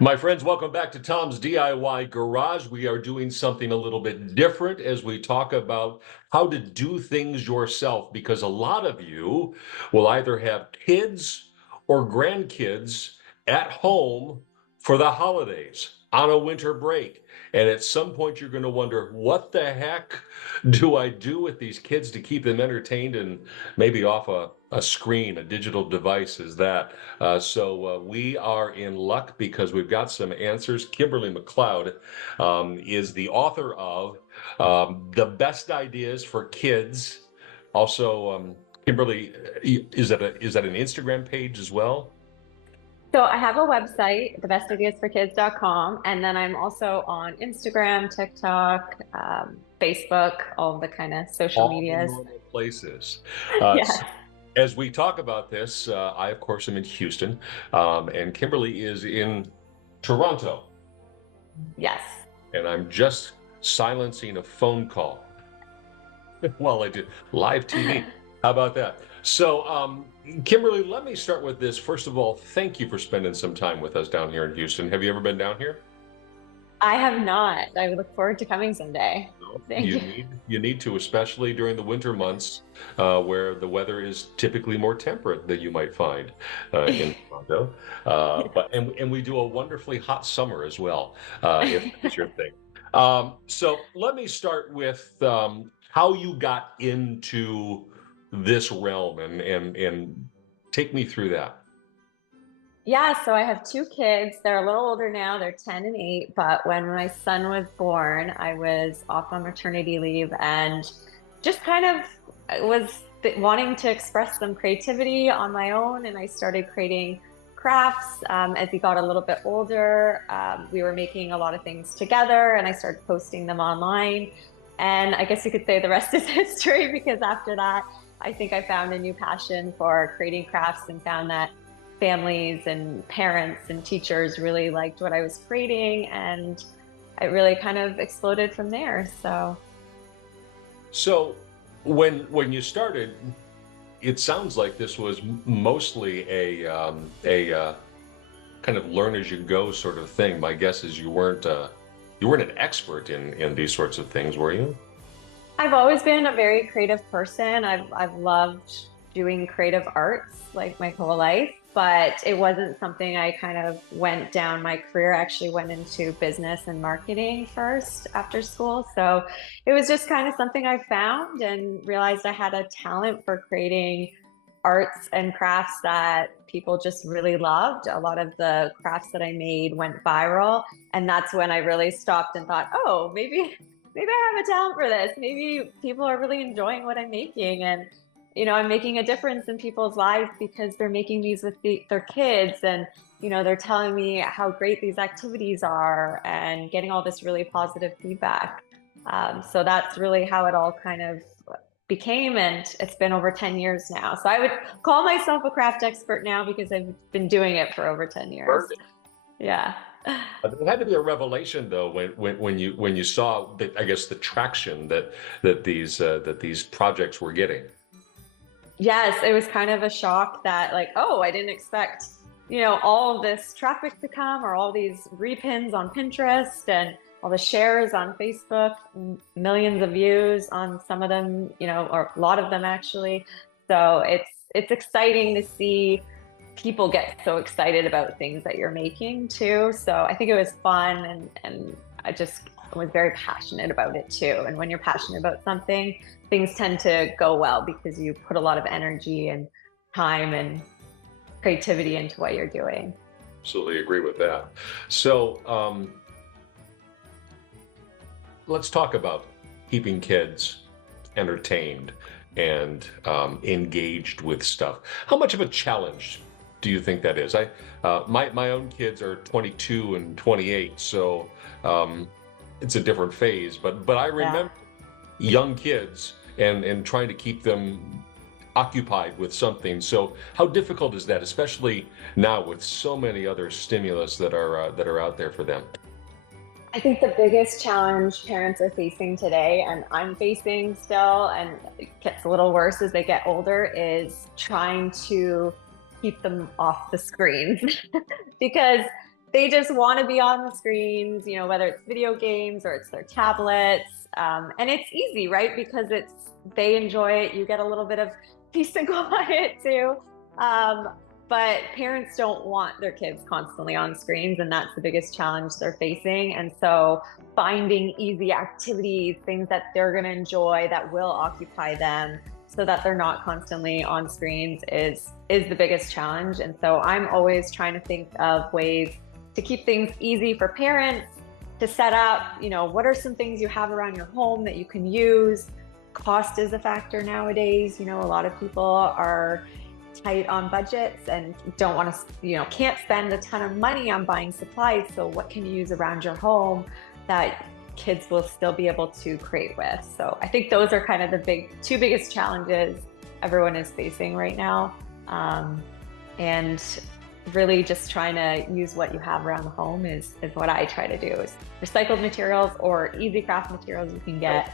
My friends, welcome back to Tom's DIY Garage. We are doing something a little bit different as we talk about how to do things yourself, because a lot of you will either have kids or grandkids at home for the holidays on a winter break. And at some point, you're going to wonder, what the heck do I do with these kids to keep them entertained and maybe off a screen, a digital device is that. So we are in luck because we've got some answers. Kimberly McLeod is the author of The Best Ideas for Kids. Also, Kimberly, is that an Instagram page as well? So I have a website, thebestideasforkids.com, and then I'm also on Instagram, TikTok, Facebook, all the kind of social All the medias. normal places. Uh, Yes, as we talk about this, I, of course, am in Houston, and Kimberly is in Toronto, yes. and I'm just silencing a phone call while I do live TV. How about that? So, Kimberly, let me start with this. First of all, thank you for spending some time with us down here in Houston. Have you ever been down here? I have not. I look forward to coming someday. No. Thank You you. need to, especially during the winter months, where the weather is typically more temperate than you might find in Toronto. But we do a wonderfully hot summer as well, if that's your thing. So let me start with how you got into this realm and take me through that. Yeah, so I have two kids. They're a little older now. They're 10 and 8, but when my son was born, I was off on maternity leave and just kind of wanting to express some creativity on my own. And I started creating crafts. As he got a little bit older, we were making a lot of things together and I started posting them online. And I guess you could say the rest is history because after that, I think I found a new passion for creating crafts and found that families and parents and teachers really liked what I was creating, and it really kind of exploded from there. So, So when you started, it sounds like this was mostly a kind of learn as you go sort of thing. My guess is you weren't an expert in these sorts of things, were you? I've always been a very creative person. I've loved doing creative arts like my whole life, but it wasn't something I kind of went down my career. I actually went into business and marketing first after school. So it was just kind of something I found and realized I had a talent for creating arts and crafts that people just really loved. A lot of the crafts that I made went viral, and that's when I really stopped and thought, "Oh, maybe I have a talent for this. Maybe people are really enjoying what I'm making and I'm making a difference in people's lives because they're making these with their kids and they're telling me how great these activities are and getting all this really positive feedback. So that's really how it all kind of became, and it's been over 10 years now. So I would call myself a craft expert now because I've been doing it for over 10 years. Yeah. It had to be a revelation, though, when you saw the, I guess, the traction that these projects were getting. Yes, it was kind of a shock that like, oh, I didn't expect, all of this traffic to come or all these repins on Pinterest and all the shares on Facebook, millions of views on some of them, or a lot of them actually. So it's exciting to see people get so excited about things that you're making too. So I think it was fun and I just was very passionate about it too. And when you're passionate about something, things tend to go well because you put a lot of energy and time and creativity into what you're doing. Absolutely agree with that. So let's talk about keeping kids entertained and engaged with stuff. How much of a challenge do you think that is? My own kids are 22 and 28, so it's a different phase. But I Yeah. remember young kids and trying to keep them occupied with something. So how difficult is that, especially now with so many other stimulus that are out there for them? I think the biggest challenge parents are facing today, and I'm facing still, and it gets a little worse as they get older, is trying to keep them off the screens because they just want to be on the screens, you know, whether it's video games or it's their tablets. And it's easy, right? Because they enjoy it. You get a little bit of peace and quiet too. But parents don't want their kids constantly on screens, and that's the biggest challenge they're facing. And so finding easy activities, things that they're going to enjoy that will occupy them so that they're not constantly on screens is the biggest challenge. And so I'm always trying to think of ways to keep things easy for parents to set up. You know, what are some things you have around your home that you can use? Cost is a factor nowadays. You know, a lot of people are tight on budgets and don't want to, you know, can't spend a ton of money on buying supplies. So what can you use around your home that kids will still be able to create with? So I think those are kind of the two biggest challenges everyone is facing right now. And really just trying to use what you have around the home is what I try to do, is recycled materials or easy craft materials you can get.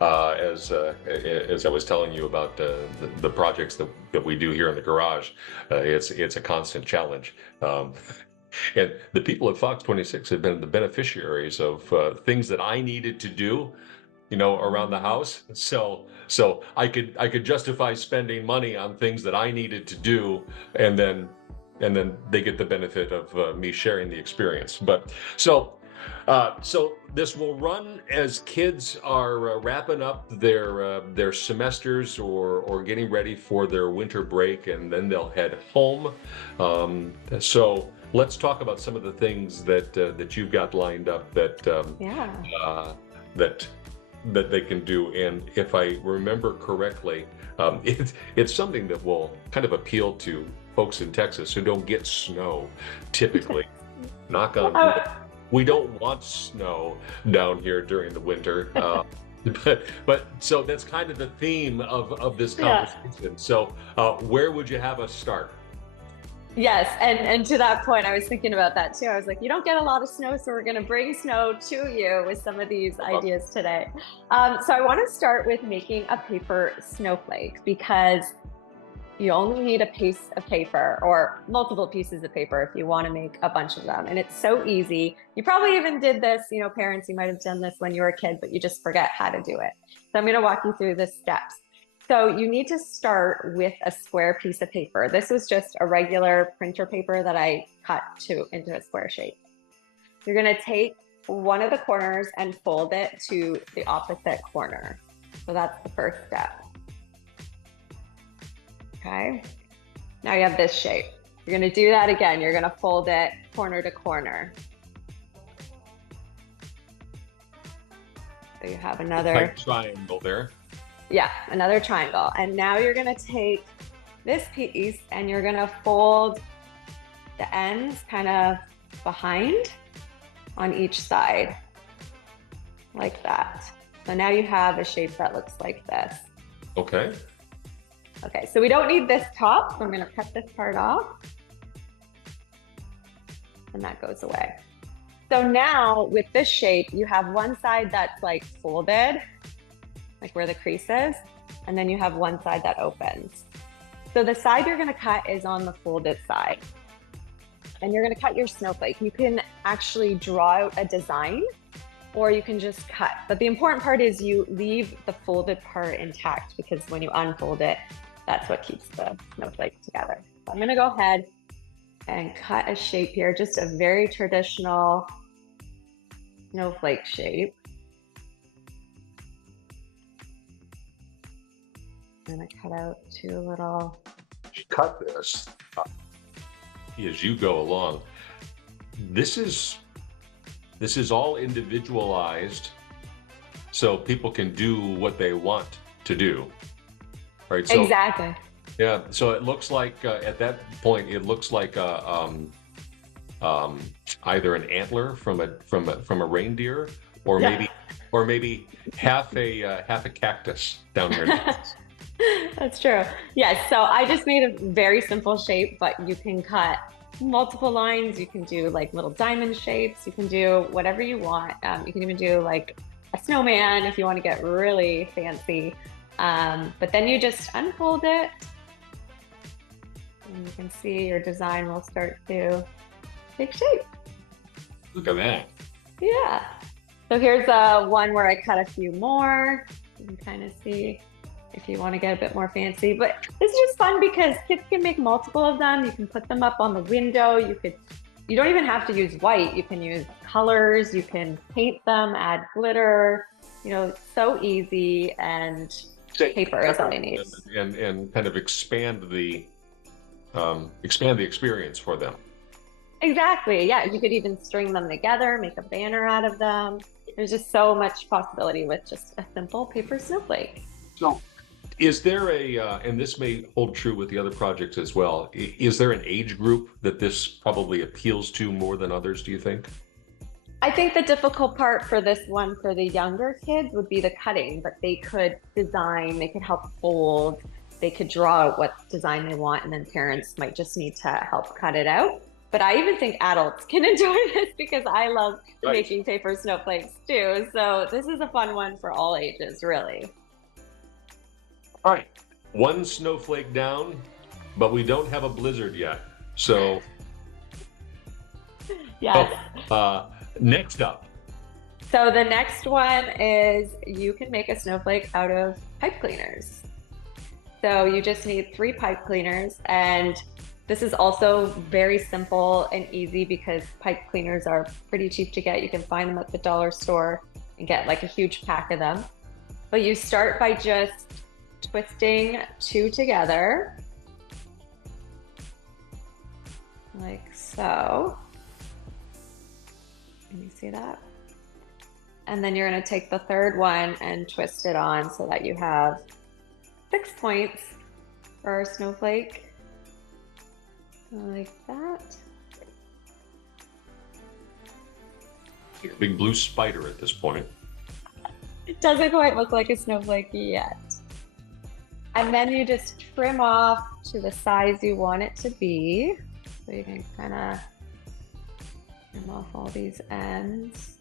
As I was telling you about the projects that we do here in the garage, it's a constant challenge. And the people at Fox 26 have been the beneficiaries of things that I needed to do, you know, around the house. So I could justify spending money on things that I needed to do, and then they get the benefit of me sharing the experience. But so this will run as kids are wrapping up their semesters or getting ready for their winter break, and then they'll head home. So let's talk about some of the things that you've got lined up that they can do. And if I remember correctly, it's something that will kind of appeal to folks in Texas who don't get snow typically. Knock on wood. We don't want snow down here during the winter. But so that's kind of the theme of this conversation. So where would you have us start? Yes, and to that point, I was thinking about that too. I was like, you don't get a lot of snow, so we're going to bring snow to you with some of these ideas today. So I want to start with making a paper snowflake, because you only need a piece of paper or multiple pieces of paper if you want to make a bunch of them. And it's so easy. You probably even did this, you know, parents, you might have done this when you were a kid, but you just forget how to do it. So I'm going to walk you through the steps. So you need to start with a square piece of paper. This was just a regular printer paper that I cut into a square shape. You're going to take one of the corners and fold it to the opposite corner. So that's the first step. Okay. Now you have this shape. You're going to do that again. You're going to fold it corner to corner. So you have another like triangle there. Yeah, another triangle. And now you're going to take this piece and you're going to fold the ends kind of behind on each side, like that. So now you have a shape that looks like this. Okay. Okay, so we don't need this top, so I'm going to cut this part off. And that goes away. So now with this shape, you have one side that's like folded, like where the crease is, and then you have one side that opens. So the side you're going to cut is on the folded side. And you're going to cut your snowflake. You can actually draw out a design, or you can just cut. But the important part is you leave the folded part intact, because when you unfold it, that's what keeps the snowflake together. So I'm going to go ahead and cut a shape here, just a very traditional snowflake shape. I'm going to cut out two little. Cut this as you go along. This is all individualized, so people can do what they want to do, right? So, exactly. Yeah. So it looks like at that point, it looks like either an antler from a reindeer, or maybe half a cactus down here. That's true. Yes. So I just made a very simple shape, but you can cut multiple lines. You can do like little diamond shapes. You can do whatever you want. You can even do like a snowman if you want to get really fancy. But then you just unfold it, and you can see your design will start to take shape. Look at that. Yeah. So here's one where I cut a few more. You can kind of see if you want to get a bit more fancy. But this is just fun because kids can make multiple of them. You can put them up on the window. You don't even have to use white. You can use colors. You can paint them, add glitter. You know, it's so easy, and paper is all you need. And kind of expand the experience for them. Exactly. Yeah. You could even string them together, make a banner out of them. There's just so much possibility with just a simple paper snowflake. So, is there and this may hold true with the other projects as well, is there an age group that this probably appeals to more than others, do you think? I think the difficult part for this one for the younger kids would be the cutting, but they could design, they could help fold, they could draw out what design they want, and then parents might just need to help cut it out. But I even think adults can enjoy this because I love making paper snowflakes too. So this is a fun one for all ages, really. All right, one snowflake down, but we don't have a blizzard yet. So, yes. Next up. So the next one is you can make a snowflake out of pipe cleaners. So you just need 3 pipe cleaners, and this is also very simple and easy because pipe cleaners are pretty cheap to get. You can find them at the dollar store and get like a huge pack of them. But you start by just twisting 2 together, like so. Can you see that? And then you're going to take the third one and twist it on so that you have 6 points for our snowflake. Like that. Big blue spider at this point. It doesn't quite look like a snowflake yet. And then you just trim off to the size you want it to be. So you can kind of trim off all these ends.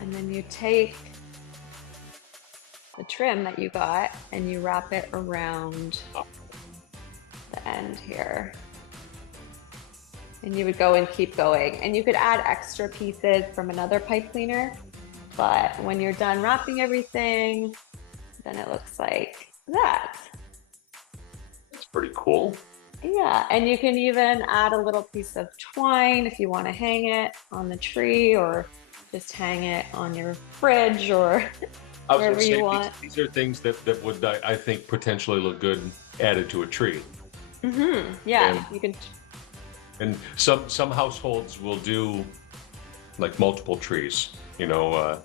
And then you take the trim that you got and you wrap it around the end here. And you would go and keep going. And you could add extra pieces from another pipe cleaner, but when you're done wrapping everything, then it looks like that. That's pretty cool. Yeah, and you can even add a little piece of twine if you want to hang it on the tree, or just hang it on your fridge, or wherever you want. These are things that would, I think, potentially look good added to a tree. Mm-hmm. Yeah, and, you can. And some households will do like multiple trees, you know,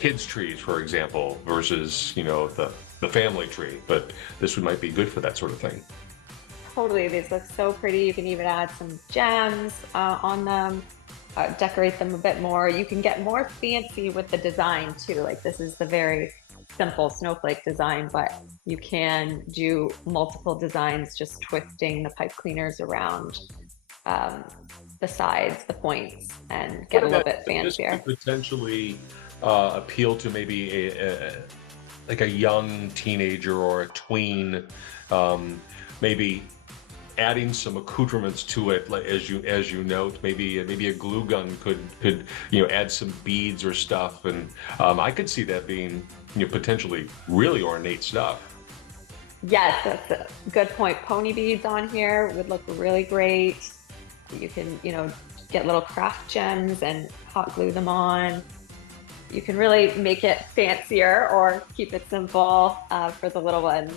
kids' trees, for example, versus, you know, the family tree. But this one might be good for that sort of thing. Totally, these look so pretty. You can even add some gems on them. Decorate them a bit more. You can get more fancy with the design too. Like this is the very simple snowflake design, but you can do multiple designs just twisting the pipe cleaners around the sides, the points, and get a little bit fancier. This could potentially appeal to maybe like a young teenager or a tween, maybe adding some accoutrements to it, like as you note, maybe a glue gun could you know, add some beads or stuff, and I could see that being, you know, potentially really ornate stuff. Yes, that's a good point. Pony beads on here would look really great. You can, you know, get little craft gems and hot glue them on. You can really make it fancier or keep it simple for the little ones.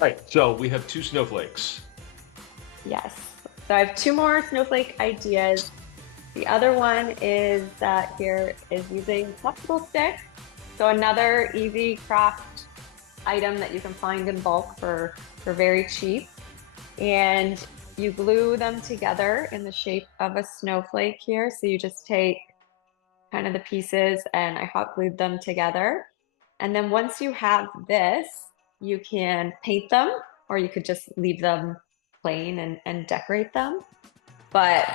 All right, so we have 2 snowflakes. Yes. So I have 2 more snowflake ideas. The other one is that here is using Popsicle sticks. So another easy craft item that you can find in bulk for very cheap. And you glue them together in the shape of a snowflake here. So you just take kind of the pieces, and I hot glued them together. And then once you have this, you can paint them, or you could just leave them plain and decorate them. But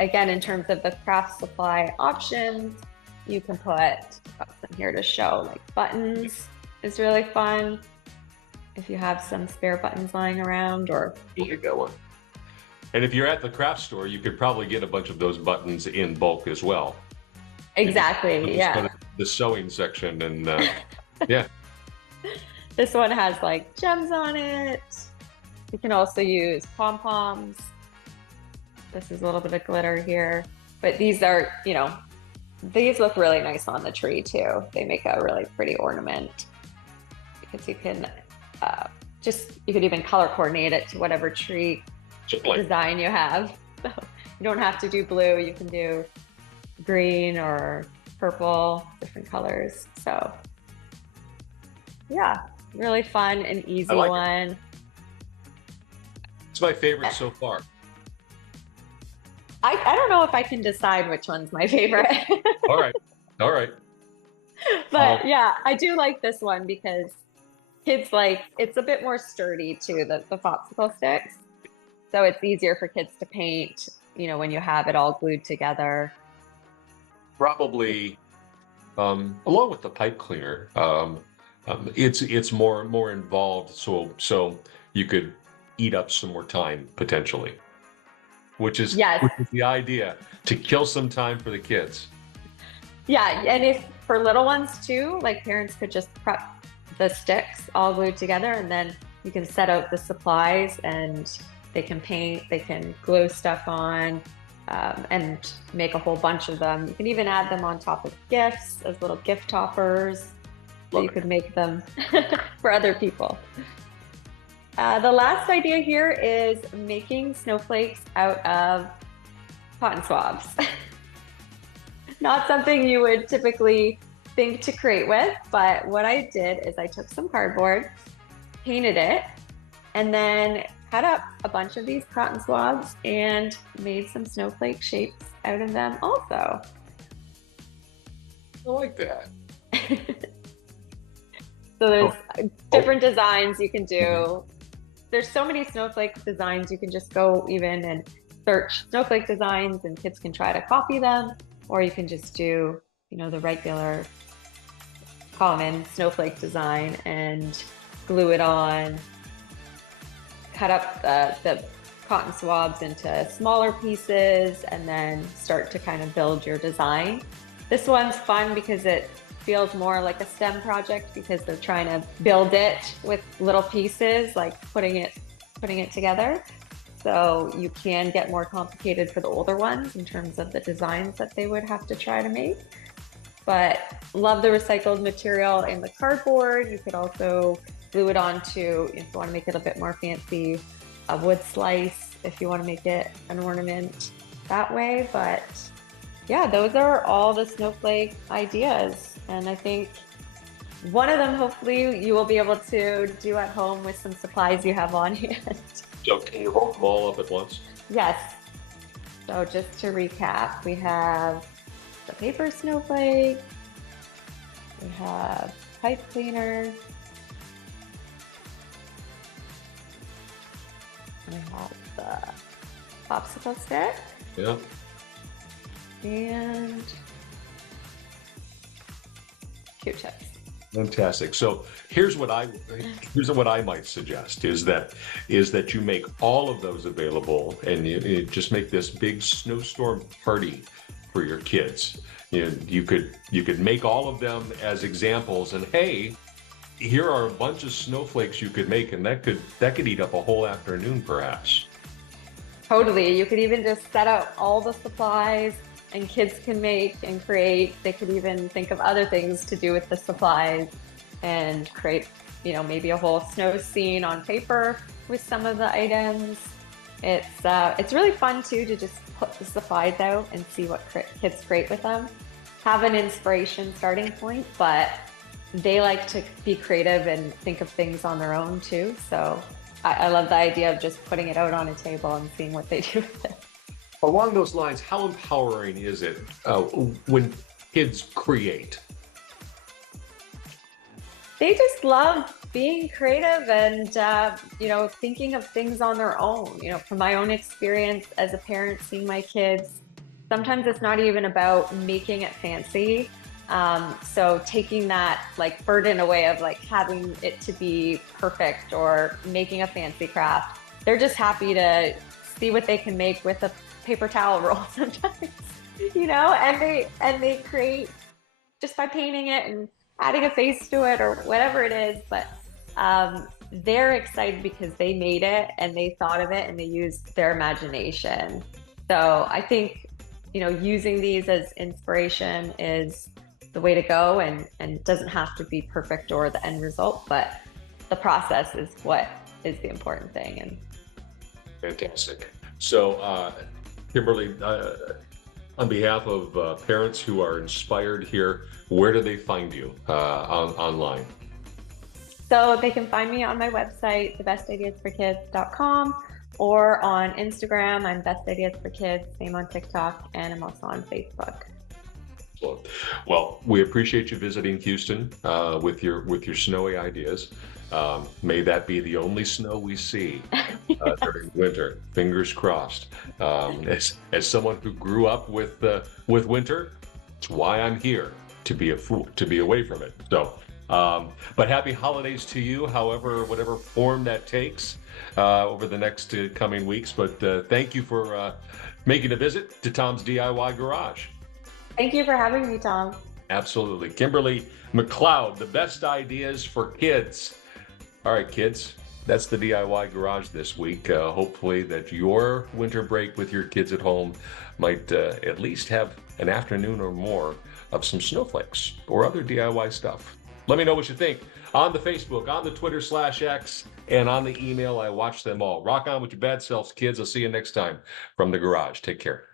again, in terms of the craft supply options, you can put some here to show, like buttons is really fun. if you have some spare buttons lying around, or You got one. And if you're at the craft store, you could probably get a bunch of those buttons in bulk as well. exactly, Just go yeah. to the sewing section and yeah. This one has like gems on it. You can also use pom-poms. This is a little bit of glitter here, but these are, these look really nice on the tree too. They make a really pretty ornament because you can you could even color coordinate it to whatever tree Certainly. design you have. So you don't have to do blue. You can do green or purple, different colors. So yeah, really fun and easy like one. It's my favorite so far. I don't know if I can decide which one's my favorite. All right. All right. But yeah, I do like this one because kids it's a bit more sturdy too, the popsicle sticks. So it's easier for kids to paint, when you have it all glued together. Probably along with the pipe cleaner, it's more involved, so you could eat up some more time potentially, which is Yes. the idea, to kill some time for the kids. Yeah, and if for little ones too, like parents could just prep the sticks all glued together, and then you can set out the supplies and they can paint, they can glue stuff on, and make a whole bunch of them. You can even add them on top of gifts as little gift toppers. So you could make them for other people. The last idea here is making snowflakes out of cotton swabs. Not something you would typically think to create with, but what I did is I took some cardboard, painted it, and then cut up a bunch of these cotton swabs and made some snowflake shapes out of them also. I like that. So there's different designs you can do. There's so many snowflake designs. You can just go even and search snowflake designs and kids can try to copy them, or you can just do, the regular common snowflake design and glue it on, cut up the cotton swabs into smaller pieces, and then start to kind of build your design. This one's fun because it feels more like a STEM project because they're trying to build it with little pieces, like putting it together. So you can get more complicated for the older ones in terms of the designs that they would have to try to make. But love the recycled material in the cardboard. You could also glue it onto, if you want to make it a bit more fancy, a wood slice if you want to make it an ornament that way. But yeah, those are all the snowflake ideas. And I think one of them, hopefully, you will be able to do at home with some supplies you have on hand. So can you roll them all up at once? Yes. So just to recap, we have the paper snowflake, we have pipe cleaner, we have the popsicle stick, Yeah. and Q-tips. Fantastic. So here's what I might suggest is that you make all of those available, and you just make this big snowstorm party for your kids. You could make all of them as examples, and hey, here are a bunch of snowflakes you could make, and that could eat up a whole afternoon perhaps. Totally. You could even just set out all the supplies and kids can make and create. They could even think of other things to do with the supplies and create, maybe a whole snow scene on paper with some of the items. It's really fun too to just put the supplies out and see what kids create with them. Have an inspiration starting point, but they like to be creative and think of things on their own too. So I love the idea of just putting it out on a table and seeing what they do with it. Along those lines, how empowering is it when kids create? They just love being creative and, thinking of things on their own. From my own experience as a parent, seeing my kids, sometimes it's not even about making it fancy. So taking that like burden away of like having it to be perfect or making a fancy craft, they're just happy to see what they can make with a paper towel roll sometimes, and they create just by painting it and adding a face to it or whatever it is. But they're excited because they made it and they thought of it and they used their imagination. So I think, using these as inspiration is the way to go, and it doesn't have to be perfect or the end result, but the process is what is the important thing. And Fantastic. So, Kimberly, on behalf of parents who are inspired here, where do they find you online? so they can find me on my website, thebestideasforkids.com, or on Instagram. I'm Best Ideas for Kids, same on TikTok, and I'm also on Facebook. Well, we appreciate you visiting Houston with your snowy ideas. May that be the only snow we see during winter. Fingers crossed. As someone who grew up with winter, it's why I'm here, to be away from it. So, but happy holidays to you, whatever form that takes over the next coming weeks. But thank you for making a visit to Tom's DIY Garage. Thank you for having me, Tom. Absolutely. Kimberly McLeod, the best ideas for kids. All right, kids, that's the DIY Garage this week. Hopefully that your winter break with your kids at home might at least have an afternoon or more of some snowflakes or other DIY stuff. Let me know what you think on the Facebook, on the Twitter/X, and on the email. I watch them all. Rock on with your bad selves, kids. I'll see you next time from the garage. Take care.